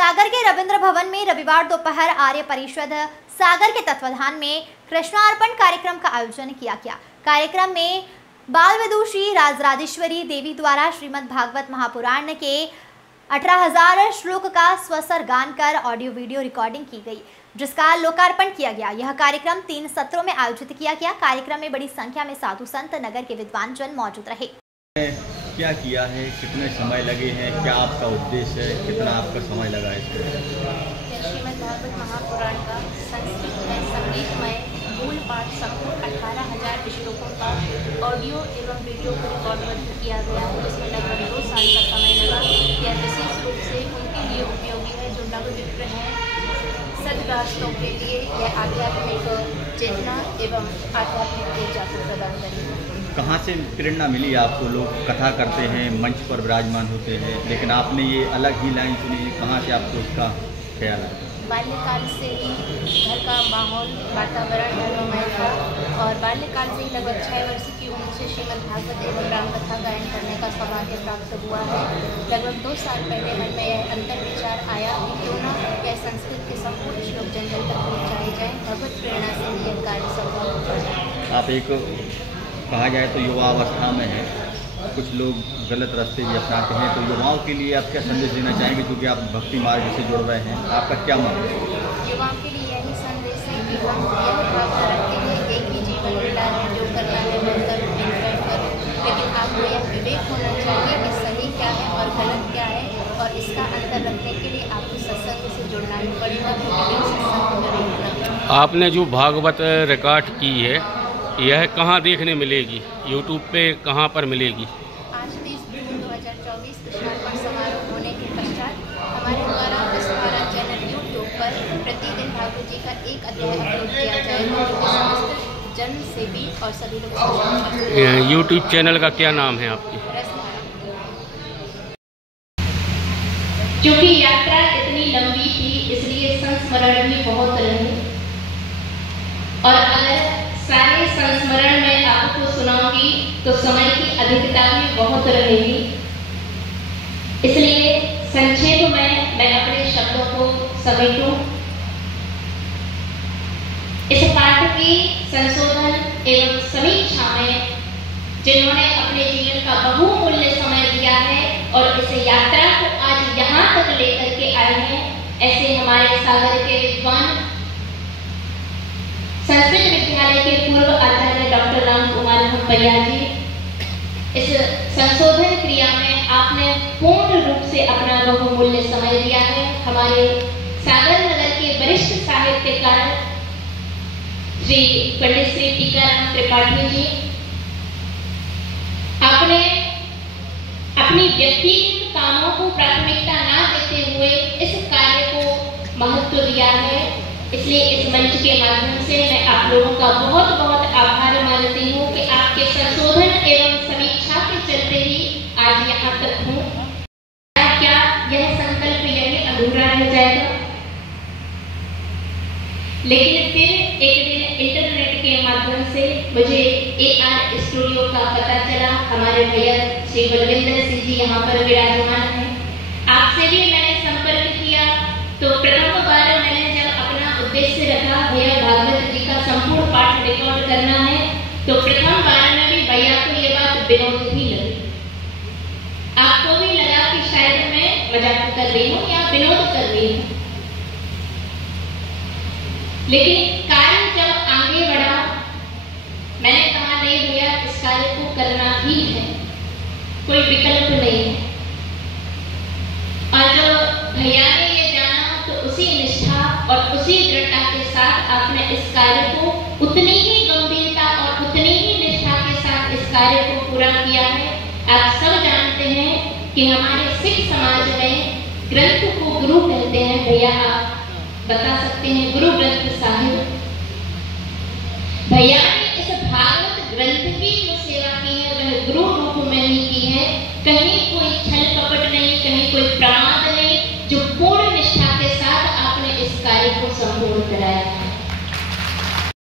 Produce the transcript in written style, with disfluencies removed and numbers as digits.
सागर के रविंद्र भवन में रविवार दोपहर आर्य परिषद सागर के तत्वाधान में कृष्णार्पण कार्यक्रम का आयोजन किया गया। कार्यक्रम में बाल विदुषी राजराजेश्वरी देवी द्वारा श्रीमद् भागवत महापुराण के 18,000 श्लोक का स्वसर गान कर ऑडियो वीडियो रिकॉर्डिंग की गई, जिसका लोकार्पण किया गया। यह कार्यक्रम 3 सत्रों में आयोजित किया गया। कार्यक्रम में बड़ी संख्या में साधु संत, नगर के विद्वान जन मौजूद रहे। क्या किया है, कितने समय लगे हैं, क्या आपका उद्देश्य है, कितना आपका समय लगा है? श्रीमद् भागवत महापुराण का संस्कृत में संगीतमय मूल पाठ संपूर्ण 18,000 श्लोकों का ऑडियो एवं वीडियो को रिकॉर्डबद्ध किया गया है, जिसमें लगभग 2 साल का समय लगा। यह विशेष रूप से उनके लिए उपयोगी है जो नवविप्र हैं। सद्गृहस्थों के लिए यह आध्यात्मिक चेतना एवं आध्यात्मिक ऊर्जा को प्रदान करेगा। कहाँ से प्रेरणा मिली आपको? लोग कथा करते हैं, मंच पर विराजमान होते हैं, लेकिन आपने ये अलग ही लाइन सुनी है, कहाँ से आपको उसका ख्याल आया? बाल्यकाल से ही घर का माहौल वातावरण धर्ममय था और बाल्यकाल से ही लगभग 6 वर्ष की उम्र से श्रीमद् भागवत एवं रामकथा गायन करने का सौभाग्य प्राप्त हुआ है। लगभग 2 साल पहले मन में यह अंतर विचार आया कि क्यों न यह संस्कृत के संपूर्ण श्लोक जन जन तक पहुँचाए जाए। भगवत प्रेरणा से ही यह कार्य संभव हो जाए। आप एक कहा जाए तो युवावस्था में है, कुछ लोग गलत रास्ते भी अपनाते हैं, तो युवाओं के लिए आप क्या संदेश देना चाहेंगे, क्योंकि आप भक्ति मार्ग से जुड़ रहे हैं? आपका क्या मानना है? युवाओं के लिए यही संदेश है कि हम यह भावना रखते हैं, एक ही जीवन मिला है, जो करना है मैं करूँ, एंजॉय करूँ, लेकिन आपको यह विवेक होना चाहिए कि सही क्या है और गलत क्या है, और इसका अंतर रखने के लिए आपको सत्संग से जुड़ना ही पड़ेगा, क्योंकि सत्संग जरूर होना। आपने जो भागवत रिकॉर्ड की है, यह कहाँ देखने मिलेगी? यूट्यूब पे कहाँ पर मिलेगी? आज 30 जून 2024 कृष्णार्पण समारोह होने के पश्चात हमारे द्वारा विस्तारा चैनल यूट्यूब पर प्रतिदिन भागवत जी का एक अध्याय अपलोड किया जाएगा, जो कि समस्त जन से भी और सभी लोग। यूट्यूब चैनल का क्या नाम है आपकी? क्योंकि यात्रा इतनी लंबी थी, इसलिए संस्मरण भी बहुत रहे, और अगर सारे संस्मरण में आपको सुनाऊंगी तो समय की अधिकता भी बहुत रहेगी। इसलिए संक्षेप में मैं अपने शब्दों को समेटूं। इस पाठ की संशोधन एवं समीक्षा में जिन्होंने अपने जीवन का बहुमूल्य समय दिया है और इस यात्रा को आज यहाँ तक लेकर के आए हैं, ऐसे हमारे सागर के विद्वान संस्कृत विद्यालय के पूर्व आचार्य डॉक्टर रामकुमार भैया जी, इस संशोधन क्रिया में आपने पूर्ण रूप से अपना बहुमूल्य समय दिया है। हमारे सागर नगर के वरिष्ठ साहित्यकार श्री पंडित श्री टीकाराम त्रिपाठी जी, आपने अपनी व्यक्तिगत कामों को प्राथमिकता ना देते हुए इस कार्य को महत्व दिया है। इसलिए इस मंच के माध्यम से मैं आप लोगों का बहुत बहुत आभार मानती हूँ कि आपके संशोधन एवं समीक्षा के चलते ही आज यहाँ तक हूँ। क्या यह संकल्प यही अधूरा रह जाएगा? लेकिन फिर एक दिन इंटरनेट के माध्यम से मुझे AR स्टूडियो का पता चला। हमारे भैया श्री बलविंदर सिंह जी यहाँ पर विराजमान हैं। आपसे भी मैंने संपर्क किया तो प्रथम बार मैंने उद्देश्य रखा भैया भागवत जी का संपूर्ण पाठ रिकॉर्ड करना है, तो प्रथम बार में भी भैया को ये बात विनोद ही लगी। आपको भी लगा कि शायद मैं मजाक कर रही हूँ या विनोद कर रही हूँ, लेकिन कार्य जब आगे बढ़ा मैंने कहा नहीं भैया, इस कार्य को करना ही है, कोई विकल्प नहीं है। और जो भैया ने ये जाना तो उसी निष्ठा और उसी दृढ़ता के साथ आपने इस कार्य को उतनी ही गंभीरता और उतनी ही निष्ठा के साथ इस कार्य को पूरा किया है। आप सब जानते हैं कि हमारे सिख समाज में ग्रंथ को गुरु कहते हैं। भैया आप बता सकते हैं गुरु ग्रंथ साहिब। भैया